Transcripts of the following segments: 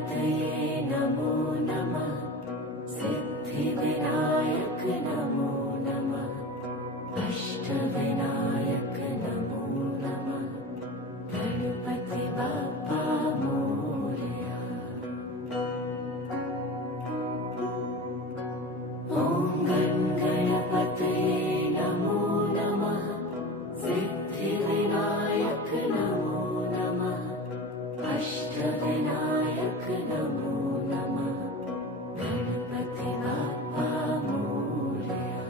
गणपतये नमो नमः। सिद्धिविनायक नमो नमः। अष्टविनायक नमो नमः। गणपति बाप्पा मोरया। ॐ गणपतये नमो नमः। सिद्धिविनायक नमो नमः। अष्टविनायक नमो नमः। गणपति बाप्पा मोरया।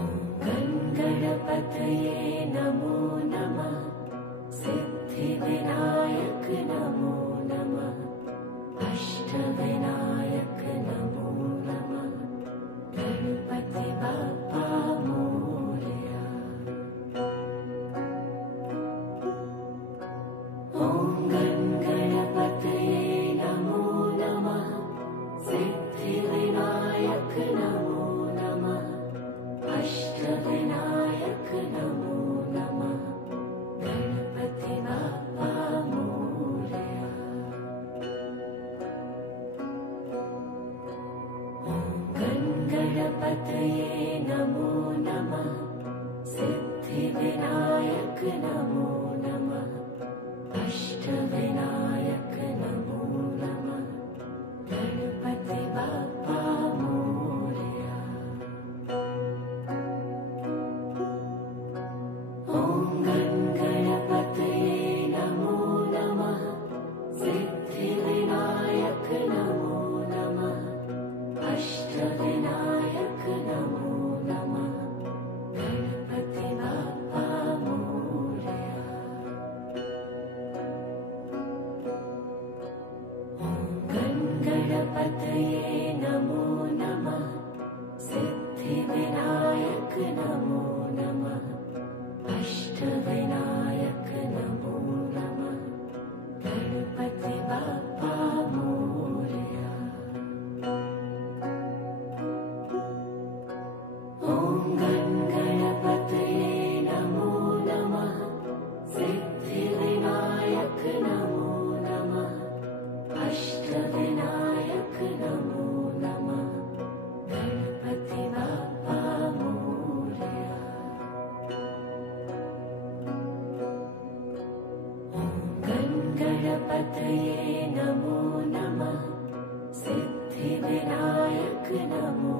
ॐ गणपतये नमो नमः। सिद्धिविनायक नमो नमः। अष्टविनायक नमो नमः। गणपति बाप्पा मोरया। ॐ गणपतये नमो नमः। सिद्धिविनायक नमो नमः। अष्टविनायक नमो नमः। गणपति बाप्पा मोरया। गणपतये नमो नमः। सिद्धिविनायक नमो नमः। अष्टविनायक नमो नमः। गणपति बाप्पा मोरया। ॐ गणपतये नमो नमः। सिद्धिविनायक नमो नमः। अष्टविनायक नमो नमः। गणपति बाप्पा मोरया। ॐ गणपतये नमो नमः। सिद्धिविनायक नमो नमः। अष्टविनायक नमो नमः। गणपति बाप्पा मोरया। ॐ गणपतये नमो नमः। सिद्धिविनायक नमो नमः। अष्टविनायक नमो नमः। गणपति बाप्पा मोरया। ॐ गणपतये नमो नमः। सिद्धिविनायक नमो